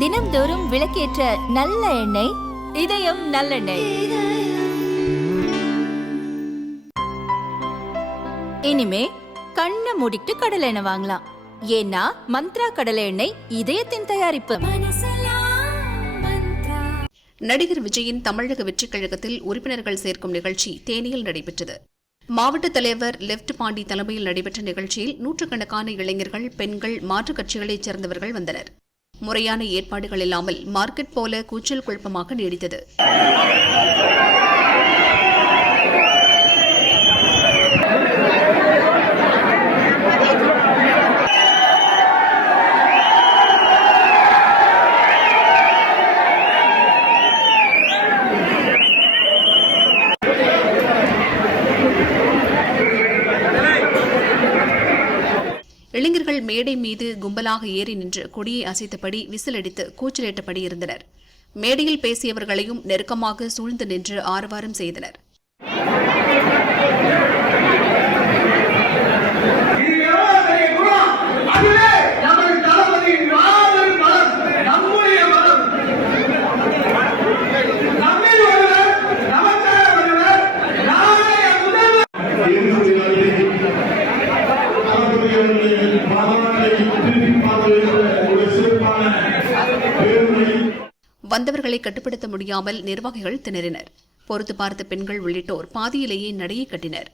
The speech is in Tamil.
தினம்தோறும் விளக்கேற்ற நல்ல எண்ணெய் இதயம் நல்லெண்ணெய். இனிமே கண்ணை மூடிட்டு கடலை எண்ணெய் வாங்கலாம். ஏன்னா மந்த்ரா கடலை எண்ணெய் இதயத்தின் தயாரிப்பு. நடிகர் விஜயின் தமிழக வெற்றிக் கழகத்தில் உறுப்பினர்கள் சேர்க்கும் நிகழ்ச்சி தேனியில் நடைபெற்றது. மாவட்ட தலைவர் லெப்ட் பாண்டி தலைமையில் நடைபெற்ற நிகழ்ச்சியில் நூற்றுக்கணக்கான இளைஞர்கள் பெண்கள் மாற்றுக் கட்சிகளைச் சேர்ந்தவர்கள் வந்தனர். முறையான ஏற்பாடுகள் இல்லாமல் மார்க்கெட் போல கூச்சல் குழப்பமாக நீடித்தது. இளைஞர்கள் மேடை மீது கும்பலாக ஏறி நின்று கொடியை அசைத்தபடி விசிலடித்து கூச்சலிட்டபடி இருந்தனர். மேடையில் பேசியவர்களையும் நெருக்கமாக சூழ்ந்து நின்று ஆரவாரம் செய்தனர். வந்தவர்களை கட்டுப்படுத்த முடியாமல் நிர்வாகிகள் திணறினர். பொறுத்து பார்த்த பெண்கள் உள்ளிட்டோர் பாதியிலேயே நடையை கட்டினர்.